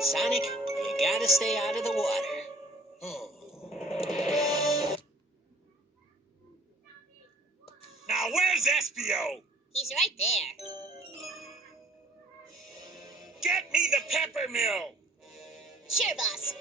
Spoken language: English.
Sonic, you gotta stay out of the water. Oh. Now where's Espio? He's right there. Get me the pepper mill! Sure, boss.